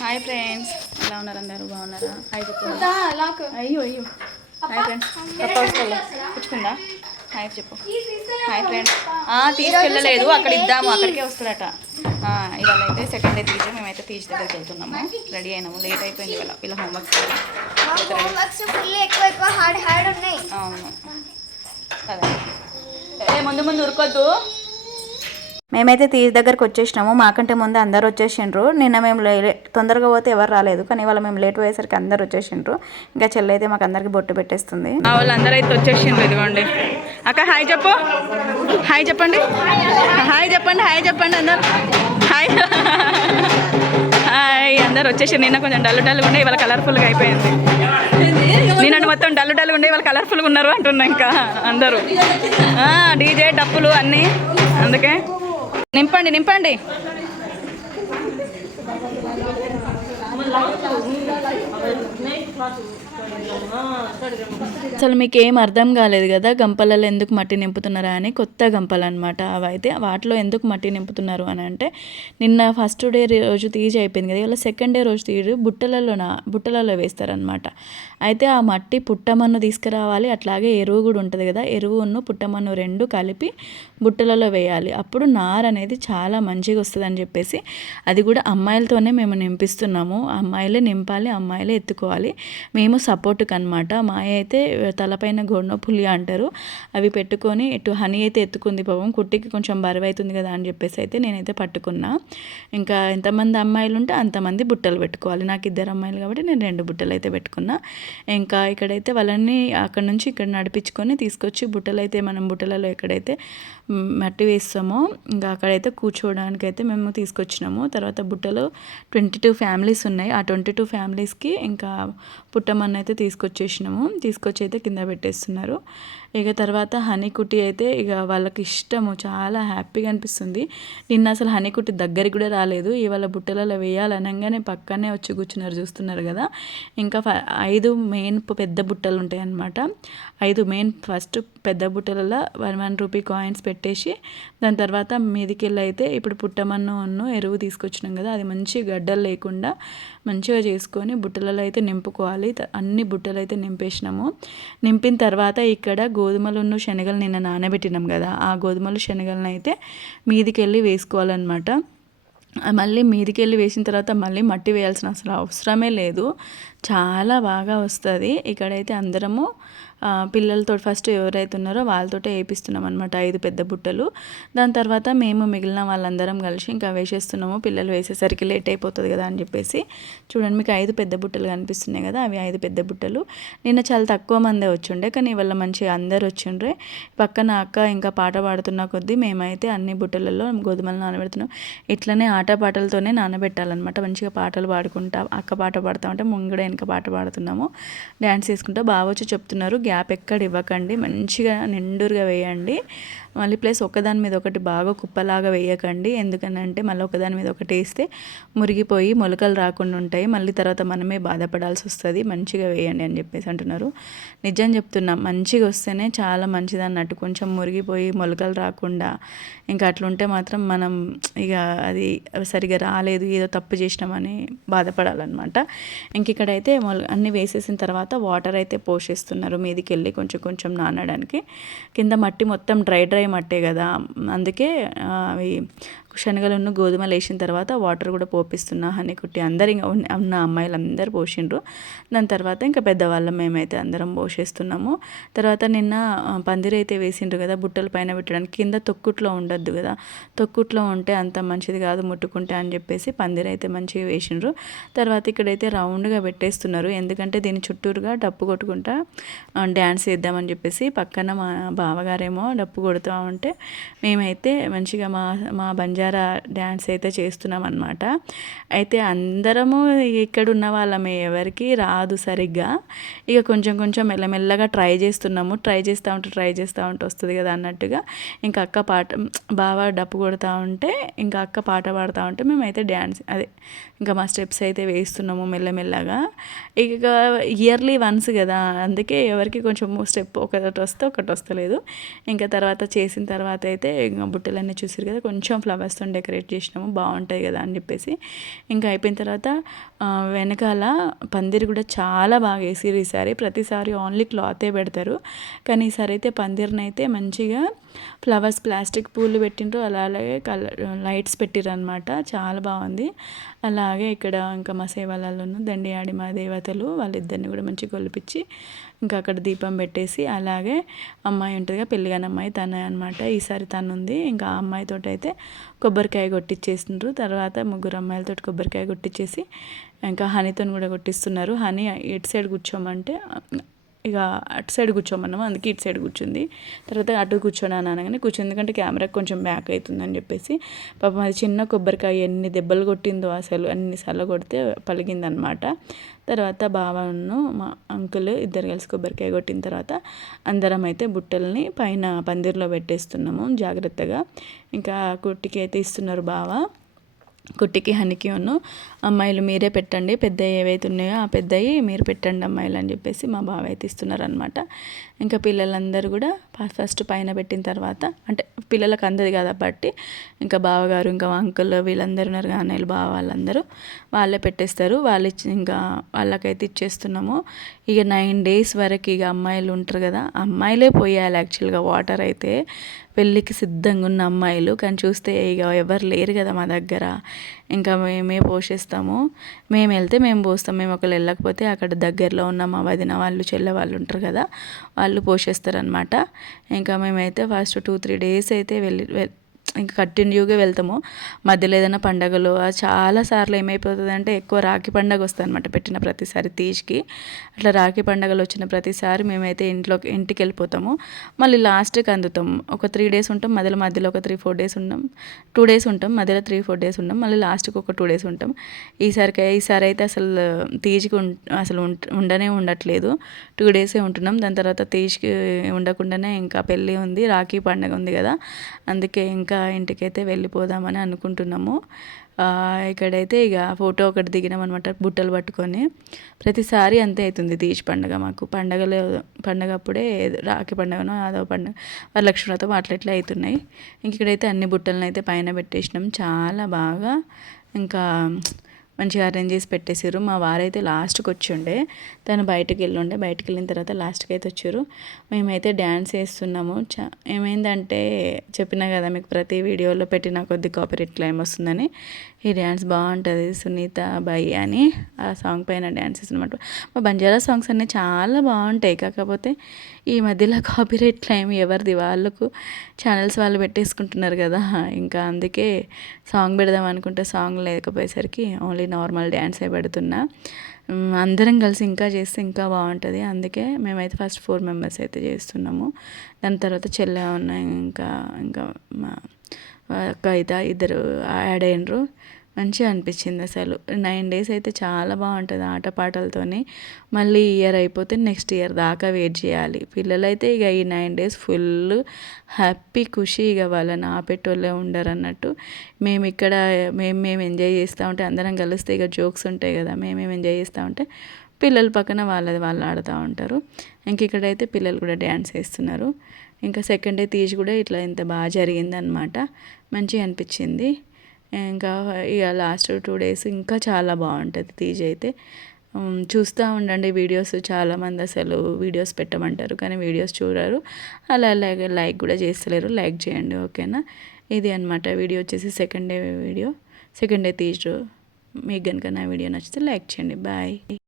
Hi friends, ఎలా ఉన్నారు? అందరూ బాగున్నారా? హాయ్ చెప్పు. అయ్యో అయ్యో. Hi friends. పప్ప వస్తుందా? పుచ్చుకుందా? హాయ్ చెప్పు. Hi friends. తీసుకెళ్ళలేదు, అక్కడ ఇద్దాము, అక్కడికే వస్తుందట. ఇవాళ అయితే సెకండ్ డే తీజ్, మేమైతే తీజ్ దగ్గరికి వెళ్తున్నాము. రెడీ అయినాము, లేట్ అయిపోయింది ఇవాళ. వీళ్ళ హోంవర్క్స్ అవును కదా. ముందు ముందు ఉరకొద్దు. మేమైతే తీజ్ దగ్గరకు వచ్చేసినాము. మాకంటే ముందు అందరు వచ్చేసిండ్రు. నిన్న మేము తొందరగా పోతే ఎవరు రాలేదు, కానీ ఇవాళ మేము లేట్ పోయేసరికి అందరు వచ్చేసిండ్రు. ఇంకా చెల్లి అయితే మాకు అందరికి బొట్టు పెట్టేస్తుంది. వాళ్ళు అందరూ అయితే వచ్చేసిండ్రు. ఇదిగోండి అక్క, హాయ్ చెప్పు. హాయ్ చెప్పండి, హాయ్ చెప్పండి, హాయ్ చెప్పండి అందరు. Hi hi. అందరు వచ్చేసి నిన్న కొంచెం డల్లు ఉండే, ఇవాళ కలర్ఫుల్గా అయిపోయింది. నిన్న మొత్తం డల్లు ఉండే, ఇవాళ కలర్ఫుల్గా ఉన్నారు అంటున్నా. ఇంకా అందరూ డీజే డప్పులు అన్నీ, అందుకే నింపండి నింపండి. అసలు మీకు ఏం అర్థం కాలేదు కదా, గంపలలో ఎందుకు మట్టి నింపుతున్నారా అని. కొత్త గంపలు అనమాట అవైతే. వాటిలో ఎందుకు మట్టి నింపుతున్నారు అని అంటే, నిన్న ఫస్ట్ డే రోజు తీజ్ అయిపోయింది కదా, ఇలా సెకండ్ డే రోజు తీజ్ బుట్టలలో వేస్తారనమాట. అయితే ఆ మట్టి పుట్టమన్ను తీసుకురావాలి, అట్లాగే ఎరువు కూడా ఉంటుంది కదా, ఎరువును పుట్టమన్ను రెండు కలిపి బుట్టలలో వేయాలి. అప్పుడు నార అనేది చాలా మంచిగా వస్తుంది అని చెప్పేసి, అది కూడా అమ్మాయిలతోనే మేము నింపిస్తున్నాము. అమ్మాయిలే నింపాలి, అమ్మాయిలే ఎత్తుకోవాలి. మేము సపోర్ట్కి అనమాట. మా అయితే తలపైన గొడవ పులి అంటారు, అవి పెట్టుకొని ఇటు హనీ అయితే ఎత్తుకుంది. పాపం కుట్టికి కొంచెం బరువు అవుతుంది కదా అని చెప్పేసి అయితే నేనైతే పట్టుకున్నా. ఇంకా ఎంతమంది అమ్మాయిలు ఉంటే అంతమంది బుట్టలు పెట్టుకోవాలి. నాకు 2 అమ్మాయిలు కాబట్టి నేను 2 బుట్టలు అయితే పెట్టుకున్నా. ఇంకా ఇక్కడైతే వాళ్ళని అక్కడ నుంచి ఇక్కడ నడిపించుకొని తీసుకొచ్చి బుట్టలు అయితే మనం బుట్టలలో ఎక్కడైతే మట్టి వేస్తామో ఇంకా అక్కడైతే కూర్చోవడానికి అయితే మేము తీసుకొచ్చినాము. తర్వాత బుట్టలో 22 ఫ్యామిలీస్ ఉన్నాయి. ఆ 22 ఫ్యామిలీస్కి ఇంకా పుట్టమన్న అయితే తీసుకొచ్చేసినాము. తీసుకొచ్చి అయితే కింద పెట్టేస్తున్నారు. ఇక తర్వాత హనీకుట్టి అయితే ఇక వాళ్ళకి ఇష్టము, చాలా హ్యాపీగా అనిపిస్తుంది. నిన్న అసలు హనీకుట్టి దగ్గరికి కూడా రాలేదు. ఇవాళ బుట్టలలో వేయాలనగానే పక్కనే వచ్చి కూర్చున్నారు, చూస్తున్నారు కదా. ఇంకా 5 మెయిన్ పెద్ద బుట్టలు ఉంటాయి అన్నమాట. 5 మెయిన్ ఫస్ట్ పెద్ద బుట్టలలో 1 రూపీ కాయిన్స్ పెట్టేసి, దాని తర్వాత మీదికెళ్ళి అయితే ఇప్పుడు పుట్టమన్ను ఎరువు తీసుకొచ్చినాం కదా, అది మంచి గడ్డలు లేకుండా మంచిగా చేసుకొని బుట్టలలో అయితే నింపుకోవాలి. అన్ని బుట్టలు అయితే నింపేసినాము. నింపిన తర్వాత ఇక్కడ గోధుమలను శనగలు నిన్న నానబెట్టినాం కదా, ఆ గోధుమలు శనగలను అయితే మీదికి వెళ్ళి వేసుకోవాలన్నమాట. మళ్ళీ మీదికి వెళ్ళి వేసిన తర్వాత మళ్ళీ మట్టి వేయాల్సిన అవసరమే లేదు, చాలా బాగా వస్తుంది. ఇక్కడైతే అందరము పిల్లలతో ఫస్ట్ ఎవరైతే ఉన్నారో వాళ్ళతోటే వేపిస్తున్నాం అనమాట 5 పెద్ద బుట్టలు. దాని తర్వాత మేము మిగిలిన వాళ్ళందరం కలిసి ఇంకా వేసేస్తున్నాము. పిల్లలు వేసేసరికి లేట్ అయిపోతుంది కదా అని చెప్పేసి. చూడండి, మీకు 5 పెద్ద బుట్టలు కనిపిస్తున్నాయి కదా, అవి 5 పెద్ద బుట్టలు. నిన్న చాలా తక్కువ మందే వచ్చిండే, కానీ ఇవాళ మంచిగా అందరు వచ్చిండ్రే. పక్కన అక్క ఇంకా పాట పాడుతున్న కొద్దీ మేమైతే అన్ని బుట్టలలో గోధుమలు నానబెడుతున్నాం. ఇట్లనే ఆటపాటలతోనే నానబెట్టాలన్నమాట. మంచిగా పాటలు పాడుకుంటా అక్క పాట పాడుతూ ఉంటే ముంగడ వెనక పాట పాడుతున్నాము, డ్యాన్స్ చేసుకుంటా. బాగా వచ్చి చెప్తున్నారు, గ్యాప్ ఎక్కడ ఇవ్వకండి, మంచిగా నిండుగా వేయండి. మళ్ళీ ప్లస్ ఒకదాని మీద ఒకటి బాగా కుప్పలాగా వేయకండి. ఎందుకనంటే మళ్ళీ ఒకదాని మీద ఒకటి వేస్తే మురిగిపోయి మొలకలు రాకుండా ఉంటాయి, మళ్ళీ తర్వాత మనమే బాధపడాల్సి వస్తుంది. మంచిగా వేయండి అని చెప్పేసి అంటున్నారు. నిజం చెప్తున్నాం, మంచిగా వస్తేనే చాలా మంచిది అన్నట్టు. కొంచెం మురిగిపోయి మొలకలు రాకుండా ఇంకా అట్లుంటే మాత్రం మనం ఇక అది సరిగా రాలేదు, ఏదో తప్పు చేసినామని బాధపడాలన్నమాట. ఇంక ఇక్కడైతే అన్నీ వేసేసిన తర్వాత వాటర్ అయితే పోసేస్తున్నారు మీదికి వెళ్ళి కొంచెం కొంచెం నానడానికి. కింద మట్టి మొత్తం డ్రై మట్టే కదా, అందుకే అవి శనగలను గోధుమలు వేసిన తర్వాత వాటర్ కూడా పోపిస్తున్నా. హనీకుట్టి అందరు ఇంకా ఉన్న అమ్మాయిలు అందరూ పోసిండ్రు. దాని తర్వాత ఇంకా పెద్దవాళ్ళం మేమైతే అందరం పోసేస్తున్నాము. తర్వాత నిన్న పందిరైతే వేసిండ్రు కదా బుట్టల పైన పెట్టడానికి, కింద తొక్కుట్లో ఉండద్దు కదా, తొక్కుట్లో ఉంటే అంత మంచిది కాదు ముట్టుకుంటే అని చెప్పేసి పందిరైతే మంచిగా వేసిండ్రు. తర్వాత ఇక్కడైతే రౌండ్గా పెట్టేస్తున్నారు, ఎందుకంటే దీని చుట్టూరుగా డప్పు కొట్టుకుంటా డ్యాన్స్ చేద్దామని చెప్పేసి. పక్కన మా బావగారేమో డప్పు కొడుతూ ఉంటే మేమైతే మంచిగా మా బంజారా డ్యాన్స్ అయితే చేస్తున్నాం అన్నమాట. అయితే అందరము ఇక్కడ ఉన్న వాళ్ళమే, ఎవరికి రాదు సరిగ్గా. ఇక కొంచెం కొంచెం మెల్లమెల్లగా ట్రై చేస్తున్నాము. ట్రై చేస్తూ ఉంటే వస్తుంది కదా అన్నట్టుగా. ఇంకా అక్క బాగా డప్పు కొడుతూ ఉంటే ఇంకా అక్క పాట పాడుతూ ఉంటే మేమైతే డ్యాన్స్ ఇంకా మా స్టెప్స్ అయితే వేస్తున్నాము మెల్లమెల్లగా. ఇక ఇయర్లీ వన్స్ కదా, అందుకే ఎవరికి కొంచెం స్టెప్ ఒకటి వస్తే ఒకటి వస్తలేదు. ఇంకా తర్వాత చేసిన తర్వాత అయితే ఇంకా బుట్టలన్నీ చూసారు కదా, కొంచెం ఫ్లవర్స్ ఫ్లవర్స్తో డెకరేట్ చేసినాము, బాగుంటాయి కదా అని చెప్పేసి. ఇంకా అయిపోయిన తర్వాత వెనకాల పందిరి కూడా చాలా బాగా వేసిర్రు ఈసారి. ప్రతిసారి ఓన్లీ క్లాతే పెడతారు, కానీ ఈసారి అయితే పందిరిని అయితే మంచిగా ఫ్లవర్స్, ప్లాస్టిక్ పూలు పెట్టిండ్రు, అలాగే కలర్ లైట్స్ పెట్టిర్రు అనమాట. చాలా బాగుంది. అలాగే ఇక్కడ ఇంకా మా సేవలలో దండియాడి మా దేవతలు వాళ్ళిద్దరిని కూడా మంచిగా కొలిపించి ఇంకా అక్కడ దీపం పెట్టేసి, అలాగే అమ్మాయి ఉంటుందిగా పెళ్ళిగాని అమ్మాయి, తనే అనమాట. ఈసారి తను ఉంది. ఇంకా ఆ అమ్మాయితో అయితే కొబ్బరికాయ కొట్టించేసిండ్రు. తర్వాత ముగ్గురు అమ్మాయిలతో కొబ్బరికాయ కొట్టించేసి ఇంకా హనీతో కూడా కొట్టిస్తున్నారు. హనీ ఇటు సైడ్ కూర్చోమంటే ఇక అటు సైడ్ కూర్చోమన్నాము, అందుకే ఇటు సైడ్ కూర్చుంది. తర్వాత అటు కూర్చోనాను అనగానే కూర్చుంది, ఎందుకంటే కెమెరాకి కొంచెం బ్యాక్ అవుతుందని చెప్పేసి. పాపం అది చిన్న కొబ్బరికాయ ఎన్ని దెబ్బలు కొట్టిందో, అసలు అన్నిసార్లు కొడితే పలిగిందనమాట. తర్వాత బావను మా అంకుల్ ఇద్దరు కలిసి కొబ్బరికాయ కొట్టిన తర్వాత అందరం అయితే బుట్టల్ని పైన పందిరిలో పెట్టేస్తున్నాము జాగ్రత్తగా. ఇంకా కుట్టికి అయితే ఇస్తున్నారు బావ. కుట్టికి హనికి అమ్మాయిలు మీరే పెట్టండి, పెద్దవి ఏవైతే ఉన్నాయో ఆ పెద్దవి మీరు పెట్టండి అమ్మాయిలు అని చెప్పేసి మా బావ అయితే ఇస్తున్నారనమాట. ఇంకా పిల్లలందరూ కూడా ఫస్ట్ పైన పెట్టిన తర్వాత, అంటే పిల్లలకు అందది కాబట్టి ఇంకా బావగారు ఇంకా అంకుల్ వీళ్ళందరూ ఉన్నారు, అన్నయ్యలు బావ వాళ్ళందరూ వాళ్ళే పెట్టేస్తారు. వాళ్ళు ఇంకా వాళ్ళకైతే ఇచ్చేస్తున్నాము. ఇక 9 days వరకు ఇక అమ్మాయిలు ఉంటారు కదా, అమ్మాయిలే పోయాలి యాక్చువల్గా వాటర్ అయితే, పెళ్ళికి సిద్ధంగా ఉన్న అమ్మాయిలు. కానీ చూస్తే ఇక ఎవరు లేరు కదా మా దగ్గర, ఇంకా మేమే పోషిస్తాము. మేము వెళ్తే మేము పోస్తాం, మేము ఒకళ్ళు వెళ్ళకపోతే అక్కడ దగ్గరలో ఉన్న మా వదిన వాళ్ళు, చెల్లె వాళ్ళు ఉంటారు కదా, వాళ్ళు పోషిస్తారనమాట. ఇంకా మేమైతే ఫస్ట్ 2-3 days అయితే ఇంకా కంటిన్యూగా వెళ్తాము. మధ్యలో ఏదైనా పండగలు చాలాసార్లు ఏమైపోతుంది అంటే ఎక్కువ రాఖీ పండగ వస్తుంది అనమాట పెట్టిన ప్రతిసారి తీజ్కి. అట్లా రాఖీ పండగలు వచ్చిన ప్రతిసారి మేమైతే ఇంటికి వెళ్ళిపోతాము. మళ్ళీ లాస్ట్కి అందుతాము. ఒక 3 days ఉంటాం, మధ్యలో ఒక 3-4 days ఉంటాం, 2 days ఉంటాం, మధ్యలో 3-4 days ఉంటాం, మళ్ళీ లాస్ట్కి ఒక 2 days ఉంటాం. ఈసారి అయితే అసలు తీజ్కి అసలు ఉండట్లేదు, 2 days ఉంటున్నాం. దాని తర్వాత తీజ్కి ఉండకుండానే ఇంకా పెళ్ళి ఉంది, రాఖీ పండగ ఉంది కదా, అందుకే ఇంకా ఇంటికైతే వెళ్ళిపోదామని అనుకుంటున్నాము. ఇక్కడైతే ఇక ఫోటో ఒకటి దిగినాం అనమాట బుట్టలు పట్టుకొని. ప్రతిసారి అంతే అవుతుంది తీజ్ పండుగ మాకు. పండగ అప్పుడే రాఖీ పండుగనో అదో పండుగ వరలక్ష్మి వ్రతం అట్లా అవుతున్నాయి. ఇంక ఇక్కడైతే అన్ని బుట్టలను అయితే పైన పెట్టేసినాం చాలా బాగా. ఇంకా మంచిగా అరేంజ్ చేసి పెట్టేసారు. మా వారైతే లాస్ట్కి వచ్చి తను బయటకు వెళ్ళిన తర్వాత లాస్ట్కి అయితే వచ్చారు. మేమైతే డ్యాన్స్ వేస్తున్నాము. ఏమైందంటే చెప్పినా కదా మీకు, ప్రతి వీడియోలో పెట్టిన కొద్ది కాపీరైట్ క్లెయిమ్ వస్తుందని. ఈ డ్యాన్స్ బాగుంటుంది, సునీత బాయి అని ఆ సాంగ్ పైన డ్యాన్స్ వేస్తున్నమాట. మా బంజారా సాంగ్స్ అన్నీ చాలా బాగుంటాయి, కాకపోతే ఈ మధ్యలో కాపీరైట్ క్లెయిమ్ ఎవరిది వాళ్ళకు ఛానల్స్ వాళ్ళు పెట్టేసుకుంటున్నారు కదా, ఇంకా అందుకే సాంగ్ పెడదాం అనుకుంటే సాంగ్ లేకపోయేసరికి ఓన్లీ నార్మల్ డ్యాన్సే పెడుతున్నా. అందరం కలిసి ఇంకా చేస్తే ఇంకా బాగుంటుంది, అందుకే మేమైతే ఫస్ట్ 4 members అయితే చేస్తున్నాము. దాని తర్వాత చెల్లె ఉన్నాయి, ఇంకా మా అక్క అయితే ఇద్దరు యాడ్ అయినరు. మంచిగా అనిపించింది అసలు. 9 days అయితే చాలా బాగుంటుంది ఆటపాటలతోని. మళ్ళీ ఇయర్ అయిపోతే నెక్స్ట్ ఇయర్ దాకా వెయిట్ చేయాలి. పిల్లలైతే ఇక ఈ 9 days ఫుల్ హ్యాపీ ఖుషి, ఇక వాళ్ళని ఆపేటోళ్ళే ఉండరు అన్నట్టు. మేము ఇక్కడ మేము ఎంజాయ్ చేస్తూ ఉంటే అందరం కలిస్తే ఇక జోక్స్ ఉంటాయి కదా, మేమేం ఎంజాయ్ చేస్తూ ఉంటే పిల్లలు పక్కన వాళ్ళు ఆడుతూ ఉంటారు. ఇంక ఇక్కడైతే పిల్లలు కూడా డ్యాన్స్ వేస్తున్నారు. ఇంకా సెకండ్ డే తీజ్ కూడా ఇట్లా ఎంత బాగా జరిగిందనమాట, మంచిగా అనిపించింది. ఇంకా ఇక లాస్ట్ 2 days ఇంకా చాలా బాగుంటుంది తీజ్ అయితే. చూస్తూ ఉండండి వీడియోస్. చాలామంది అసలు వీడియోస్ పెట్టమంటారు కానీ వీడియోస్ చూడరు, అలాగే లైక్ కూడా చేస్తలేరు. లైక్ చేయండి ఓకేనా. ఇది అనమాట వీడియో వచ్చేసి సెకండ్ డే తీజ్. మీకు కనుక నా వీడియో నచ్చితే లైక్ చేయండి. బాయ్.